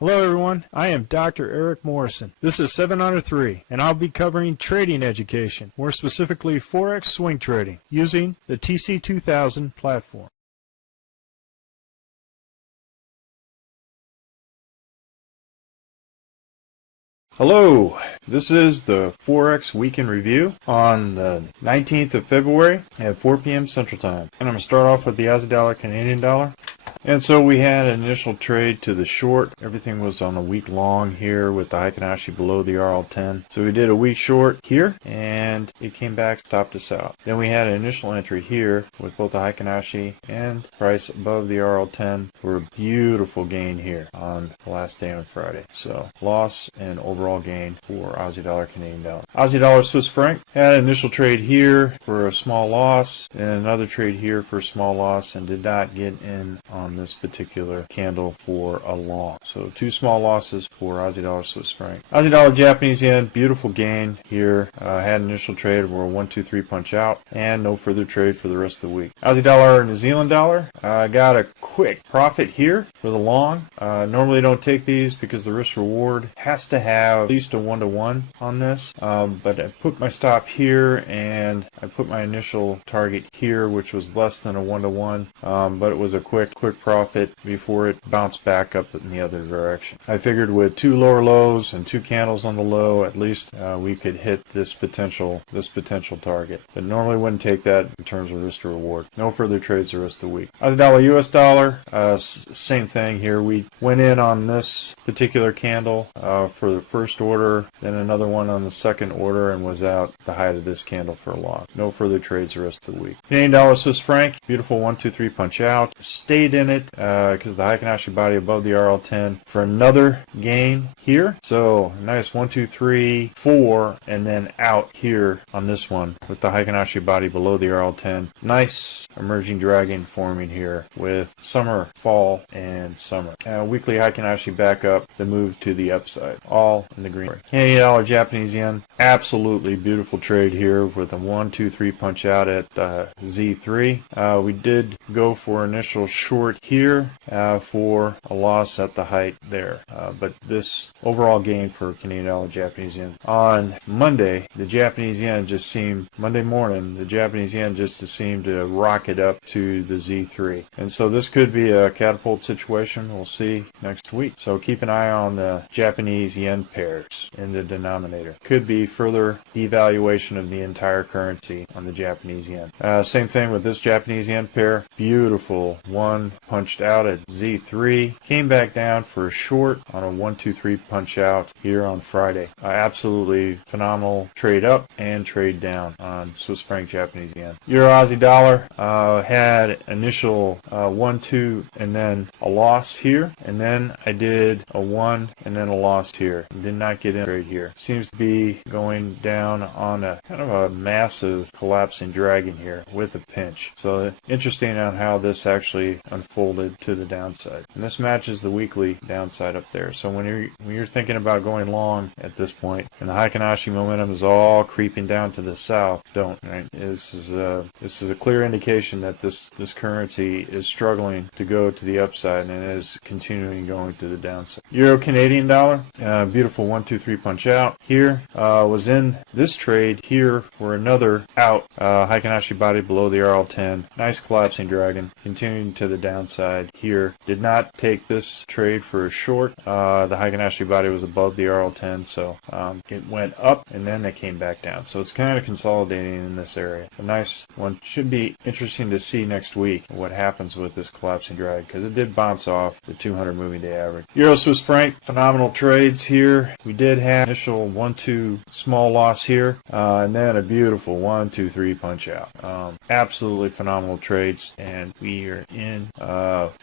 Hello everyone, I am Dr. Eric Morrison. This is 7 Under 3, and I'll be covering trading education, more specifically Forex swing trading, using the TC2000 platform. Hello, this is the Forex Week in Review on the 19th of February at 4 p.m. Central Time. And I'm going to start off with the Aussie dollar, Canadian dollar. And so we had an initial trade to the short. Everything was on a week long here with the Heikin-Ashi below the RL10. So we did a week short here and it came back, stopped us out. Then we had an initial entry here with both the Heikin-Ashi and price above the RL10 for a beautiful gain here on the last day on Friday. So loss and overall gain for Aussie dollar, Canadian dollar. Aussie dollar, Swiss franc had an initial trade here for a small loss and another trade here for a small loss and did not get in on this particular candle for a long. So two small losses for Aussie dollar, Swiss franc. Aussie dollar, Japanese yen, beautiful gain here. Had an initial trade where a 1-2-3 punch out and no further trade for the rest of the week. Aussie dollar, New Zealand dollar, got a quick profit here for the long. Normally don't take these because the risk reward has to have at least a 1-to-1 on this. But I put my stop here and I put my initial target here, which was less than a 1-to-1. But it was a quick profit before it bounced back up in the other direction. I figured with two lower lows and two candles on the low, at least we could hit this potential target. But normally wouldn't take that in terms of risk to reward. No further trades the rest of the week. Aussie dollar, US dollar, same thing here. We went in on this particular candle for the first order, then another one on the second order, and was out the height of this candle for a loss. No further trades the rest of the week. Canadian dollar, Swiss franc, beautiful 1-2-3 punch out. Stayed in it because the Heikin-Ashi body above the RL10 for another gain here. So nice 1-2-3 4 and then out here on this one with the Heikin-Ashi body below the RL10. Nice emerging dragon forming here with summer, fall, and summer. Weekly Heikin-Ashi back up, the move to the upside, all in the green. Canadian dollar, Japanese yen, absolutely beautiful trade here with a 1-2-3 punch out at Z3. We did go for initial short here for a loss at the height there. But this overall gain for Canadian dollar, Japanese yen. On Monday, the Japanese yen just seemed, Monday morning, the Japanese yen just seemed to rocket up to the Z3. And so this could be a catapult situation. We'll see next week. So keep an eye on the Japanese yen pairs in the denominator. Could be further devaluation of the entire currency on the Japanese yen. Same thing with this Japanese yen pair. Beautiful one punched out at Z3, came back down for a short on a 1-2-3 punch out here on Friday. Absolutely phenomenal trade up and trade down on Swiss franc, Japanese yen. Euro Aussie dollar had initial 1-2 and then a loss here, and then I did a 1 and then a loss here. Did not get in trade here. Seems to be going down on a kind of a massive collapsing dragon here with a pinch. So interesting on how this actually unfolded to the downside. And this matches the weekly downside up there. So when you're thinking about going long at this point, and the Heikin-Ashi momentum is all creeping down to the south, don't. Right? This is a clear indication that this currency is struggling to go to the upside and is continuing going to the downside. Euro Canadian dollar, beautiful 1-2-3 punch out here. Was in this trade here for another out. Heikin-Ashi body below the RL10. Nice collapsing dragon, continuing to the downside here. Did not take this trade for a short. The Heikin-Ashi body was above the RL10, so it went up and then it came back down. So it's kind of consolidating in this area. A nice one. Should be interesting to see next week what happens with this collapsing drag because it did bounce off the 200 moving day average. Euro Swiss franc, phenomenal trades here. We did have initial 1-2 small loss here and then a beautiful 1-2-3 punch out. Absolutely phenomenal trades, and we are in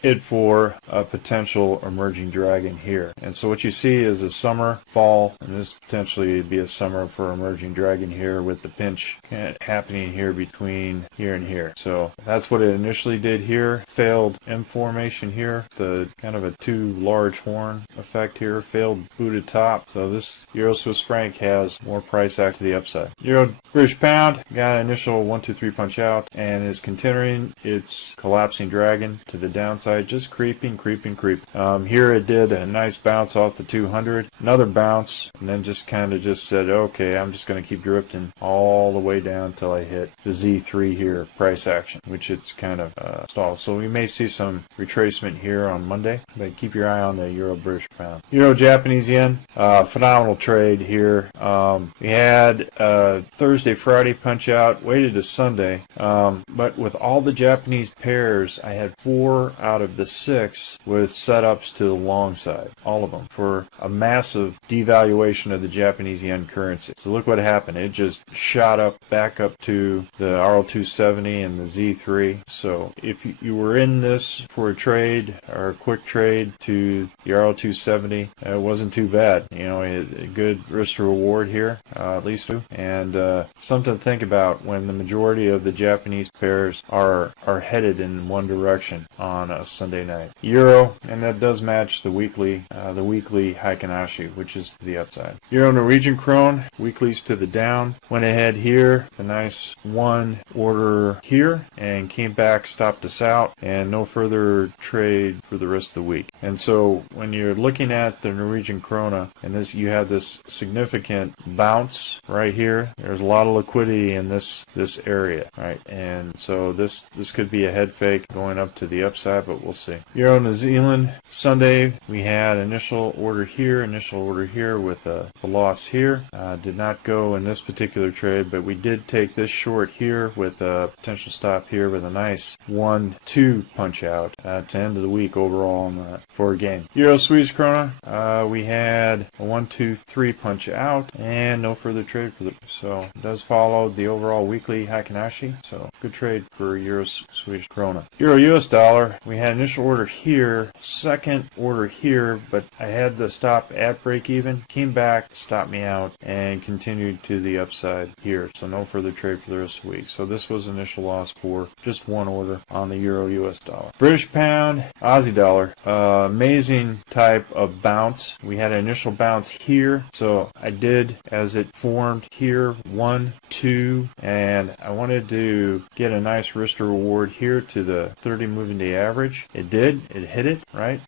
it for a potential emerging dragon here. And so what you see is a summer, fall, and this potentially would be a summer for emerging dragon here with the pinch happening here between here and here. So that's what it initially did here. Failed M formation here. The kind of a too large horn effect here. Failed booted top. So this Euro Swiss franc has more price act to the upside. Euro British pound got an initial 1-2-3 punch out and is continuing its collapsing dragon to to the downside, just creeping. Here it did a nice bounce off the 200, another bounce, and then just kind of just said, okay, I'm just going to keep drifting all the way down until I hit the Z3 here, price action, which it's kind of stalled. So we may see some retracement here on Monday, but keep your eye on the Euro British Pound. Euro Japanese Yen, phenomenal trade here. We had Thursday, Friday punch out, waited to Sunday, but with all the Japanese pairs, I had 4 out of the 6 with setups to the long side, all of them, for a massive devaluation of the Japanese yen currency. So look what happened. It just shot up back up to the RL270 and the Z3. So if you were in this for a trade or a quick trade to the RL270, it wasn't too bad. You know, a good risk to reward here, at least two. And something to think about when the majority of the Japanese pairs are headed in one direction on a Sunday night. Euro, and that does match the weekly Heikinashi, which is to the upside. Euro Norwegian Krone, weeklies to the down. Went ahead here, a nice one order here, and came back, stopped us out, and no further trade for the rest of the week. And so when you're looking at the Norwegian Krona, and this, you have this significant bounce right here. There's a lot of liquidity in this area, right? And so this could be a head fake going up to the upside, but we'll see. Euro New Zealand, Sunday we had initial order here with a loss here. Did not go in this particular trade, but we did take this short here with a potential stop here with a nice 1-2 punch out to end of the week overall for a gain. Euro Swedish Krona, we had a 1-2-3 punch out and no further trade for so it does follow the overall weekly Heikinashi. So good trade for Euro Swedish Krona. Euro US dollar, we had initial order here, second order here, but I had the stop at break even, came back, stopped me out, and continued to the upside here. So no further trade for the rest of the week. So this was initial loss for just one order on the Euro US dollar. British pound, Aussie dollar, amazing type of bounce. We had an initial bounce here, so I did as it formed here, 1, 2, and I wanted to get a nice risk to reward here to the 30 moving day average. It did, it hit it, right?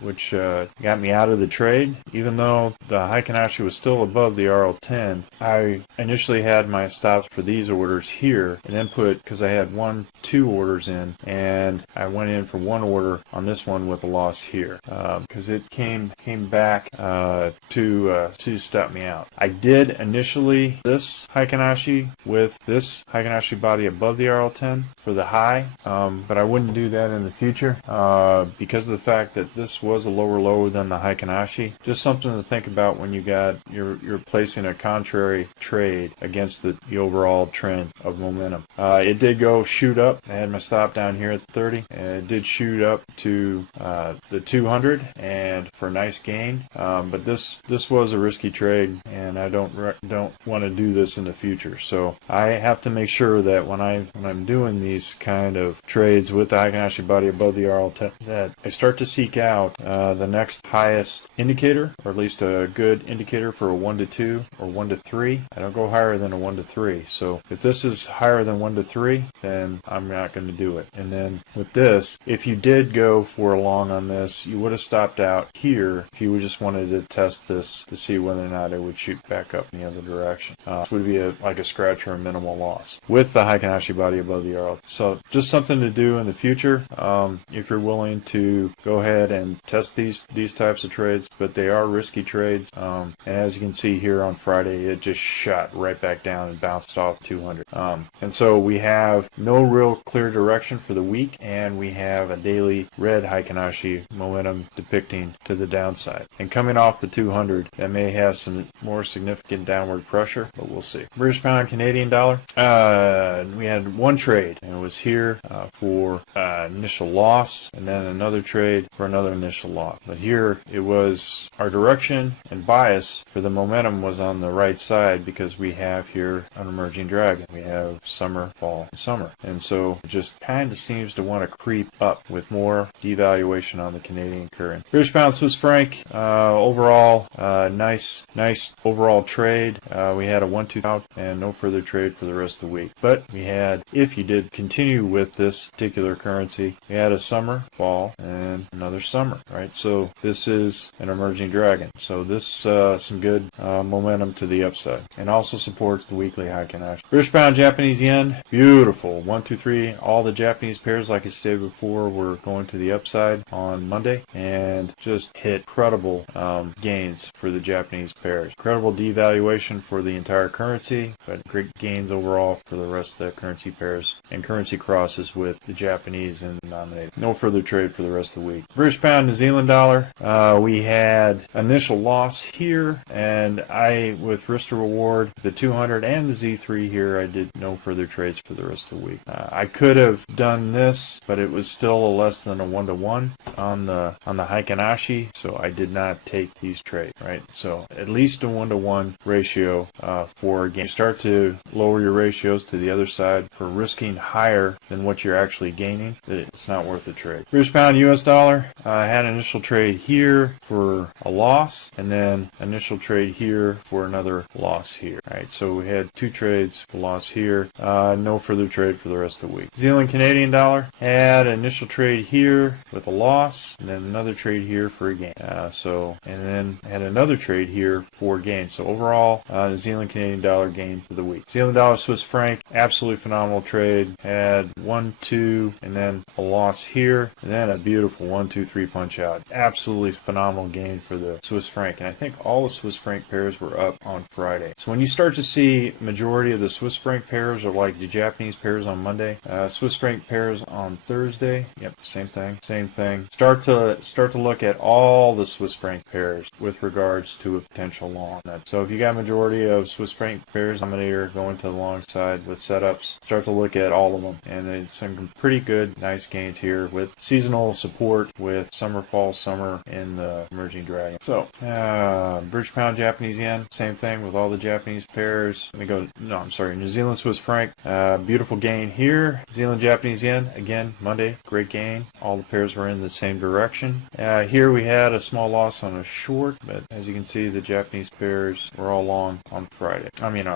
Which got me out of the trade. Even though the Heikinashi was still above the RL10, I initially had my stops for these orders here, and then because I had 1-2 orders in, and I went in for one order on this one with a loss here, because it came back to stop me out. I did initially this Heikinashi with this Heikinashi body above the RL10 for the high, but I wouldn't do that in the future because of the fact that this was a lower low than the Heikinashi. Just something to think about when you're placing a contrary trade against the overall trend of momentum. It did go shoot up. I had my stop down here at 30, and it did shoot up to the 200 and for a nice gain. But this was a risky trade, and I don't want to do this in the future. So I have to make sure that when I'm doing these kind of trades with the Heikinashi body above the RL10, that I start to seek out the next highest indicator, or at least a good indicator for a 1-2 or 1-3. I don't go higher than a 1-3. So if this is higher than 1-3, then I'm not going to do it. And then with this, if you did go for a long on this, you would have stopped out here if you just wanted to test this to see whether or not it would shoot back up in the other direction. This would be like a scratch or a minimal loss with the Heikinashi body above the RL. So just something to do in the future if you're willing to go ahead and test these types of trades, but they are risky trades. And as you can see here on Friday, it just shot right back down and bounced off 200. And so we have no real clear direction for the week, and we have a daily red Heikinashi momentum depicting to the downside. And coming off the 200, that may have some more significant downward pressure, but we'll see. British pound, Canadian dollar. We had one trade, and it was here for initial loss, and then another trade for another initial loss. But here it was our direction and bias for the momentum was on the right side because we have here an emerging dragon. We have summer, fall, and summer. And so it just kind of seems to want to creep up with more devaluation on the Canadian currency. British pound, Swiss franc, overall, nice overall trade. We had a 1-2 out and no further trade for the rest of the week. But we had, if you did continue with this particular currency, currency. We had a summer, fall, and another summer, right? So this is an emerging dragon. So this some good momentum to the upside, and also supports the weekly Heikin-Ashi. British pound, Japanese yen, beautiful. 1, 2, 3. All the Japanese pairs, like I stated before, were going to the upside on Monday, and just hit credible gains for the Japanese pairs. Credible devaluation for the entire currency, but great gains overall for the rest of the currency pairs, and currency crosses with the Japanese and the denominator. No further trade for the rest of the week. British pound, New Zealand dollar, we had initial loss here, and I, with risk to reward, the 200 and the Z3 here, I did no further trades for the rest of the week. I could have done this, but it was still less than a 1-to-1 on the Heikin-Ashi, so I did not take these trades, right? So at least a 1-to-1 ratio for a game. You start to lower your ratios to the other side for risking higher than what you're actually gaining. It's not worth the trade. British pound, US dollar, I had an initial trade here for a loss, and then initial trade here for another loss here. All right, so we had two trades, a loss here, no further trade for the rest of the week. Zealand Canadian dollar had an initial trade here with a loss, and then another trade here for a gain. And then had another trade here for a gain. So overall, the Zealand Canadian dollar gain for the week. Zealand dollar Swiss franc, absolutely phenomenal trade. Had 1, 2, and then a loss here, and then a beautiful 1, 2, 3 punch out. Absolutely phenomenal gain for the Swiss franc, and I think all the Swiss franc pairs were up on Friday. So when you start to see majority of the Swiss franc pairs are like the Japanese pairs on Monday, Swiss franc pairs on Thursday, yep, same thing. Start to look at all the Swiss franc pairs with regards to a potential long. So if you got majority of Swiss franc pairs denominator going to the long side with setups, start to look at all of them, and it's some pretty good, nice gains here with seasonal support with summer, fall, summer in the emerging dragon. So British pound, Japanese yen, same thing with all the Japanese pairs. New Zealand Swiss franc, beautiful gain here. New Zealand Japanese yen, again, Monday, great gain. All the pairs were in the same direction. Here we had a small loss on a short, but as you can see, the Japanese pairs were all long on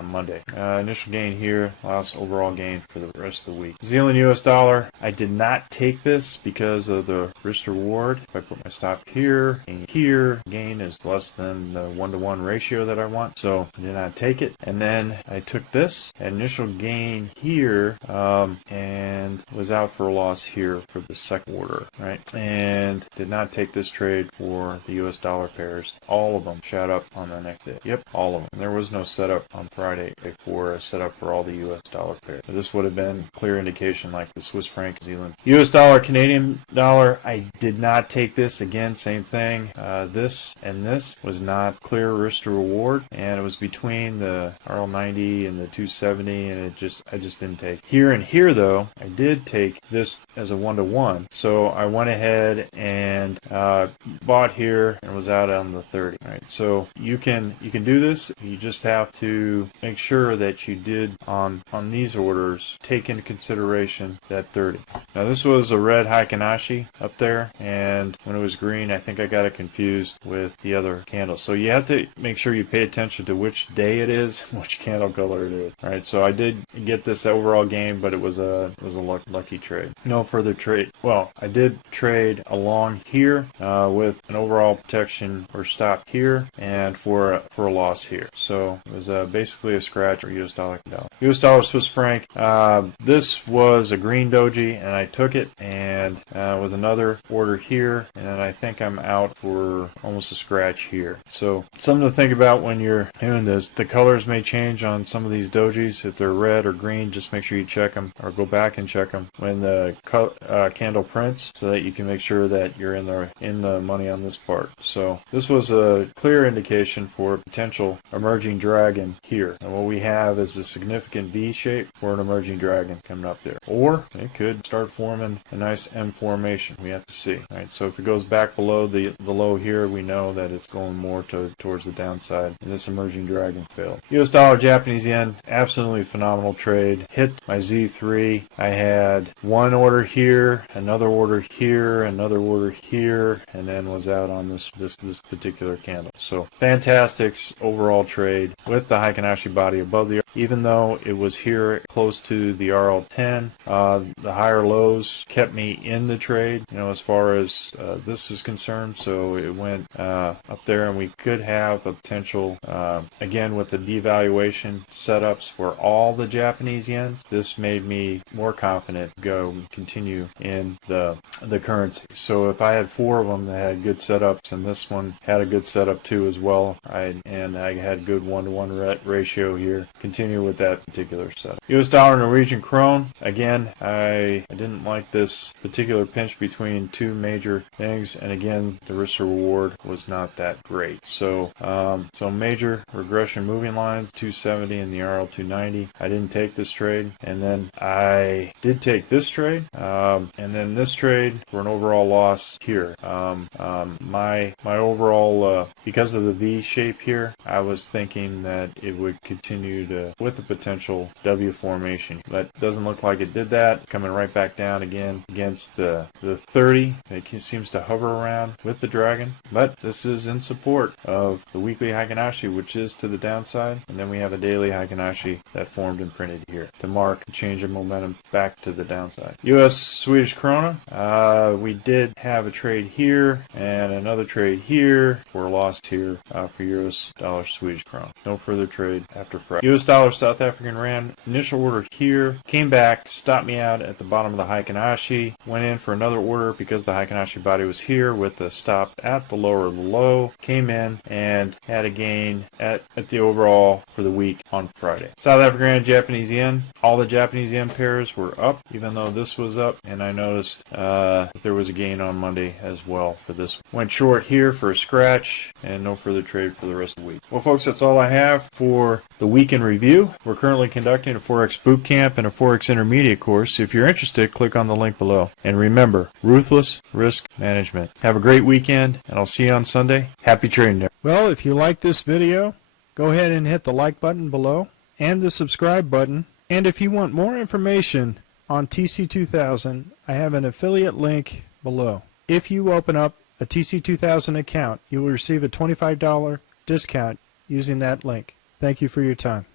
Monday. Initial gain here, last overall gain for the rest of the week. New Zealand US dollar, I did not take this because of the risk to reward. If I put my stop here, gain is less than the 1-to-1 ratio that I want, so I did not take it. And then I took this initial gain here, and was out for a loss here for the second order, right? And did not take this trade for the US dollar pairs. All of them shot up on the next day. Yep, all of them. And there was no setup on Friday for a setup for all the US dollar pairs. So this would have been clear indication like the Swiss franc, New Zealand. US dollar, Canadian dollar, I did not take this. Again, same thing. This and this was not clear risk to reward, and it was between the RL90 and the 270, and I just didn't take. Here and here though, I did take this as a 1-to-1. So I went ahead and bought here and was out on the 30. Right. So you can do this. You just have to make sure that you did on these orders take into consideration that 30. Now this was a red Heikin-Ashi up there, and when it was green, I think I got it confused with the other candle. So you have to make sure you pay attention to which day it is, which candle color it is. All right. So I did get this overall gain, but it was a lucky trade. No further trade. Well, I did trade along here with an overall protection or stop here, and for a loss here. So it was basically a scratch for US dollar. US dollar Swiss franc. This was a green doji, and I took it, and was another order here, and then I think I'm out for almost a scratch here. So something to think about when you're doing this. The colors may change on some of these dojis. If they're red or green, just make sure you check them or go back and check them when the candle prints, so that you can make sure that you're in the money on this part. So this was a clear indication for a potential emerging dragon here, and what we have is a significant V shape for an emerging dragon coming up there, or it could start forming a nice M formation. We have to see. All right, so if it goes back below the low here, we know that it's going more towards the downside, and this emerging dragon failed. US dollar Japanese yen, absolutely phenomenal trade. Hit my Z3. I had one order here, another order here, another order here, and then was out on this particular candle. So fantastic overall trade with the Heikin-Ashi body above the, even though it was here close to the RL10, the higher lows those kept me in the trade, as far as this is concerned. So it went up there, and we could have a potential, again, with the devaluation setups for all the Japanese yens. This made me more confident to go and continue in the currency. So if I had 4 of them that had good setups, and this one had a good setup too as well, I had good 1-to-1 ratio here, continue with that particular setup. US dollar, Norwegian krone. Again, I didn't like this particular pinch between 2 major things, and again, the risk to reward was not that great. So major regression moving lines, 270 and the RL 290. I didn't take this trade, and then I did take this trade, and then this trade for an overall loss here. My overall, because of the V shape here, I was thinking that it would continue to with the potential W formation, but doesn't look like it did that. Coming right back down again against the 30. It seems to hover around with the dragon, but this is in support of the weekly Heikin-Ashi, which is to the downside, and then we have a daily Heikin-Ashi that formed and printed here to mark a change of momentum back to the downside. US Swedish krona, we did have a trade here and another trade here for a loss here for US dollar Swedish krona. No further trade after Friday. US dollar South African rand, initial order here, came back, stopped me out at the bottom of the Heikin-Ashi, went in for another order because the Heikin-Ashi body was here with the stop at the lower low, came in and had a gain at the overall for the week on Friday. South African rand, Japanese yen, all the Japanese yen pairs were up, even though this was up, and I noticed there was a gain on Monday as well for this. Went short here for a scratch, and no further trade for the rest of the week. Well, folks, that's all I have for the week in review. We're currently conducting a Forex boot camp and a Forex intermediate course. If you're interested, click on the link below. And remember, ruthless risk management. Have a great weekend, and I'll see you on Sunday. Happy trading there. Well, if you like this video, go ahead and hit the like button below and the subscribe button. And if you want more information on TC2000, I have an affiliate link below. If you open up a TC2000 account, you will receive a $25 discount using that link. Thank you for your time.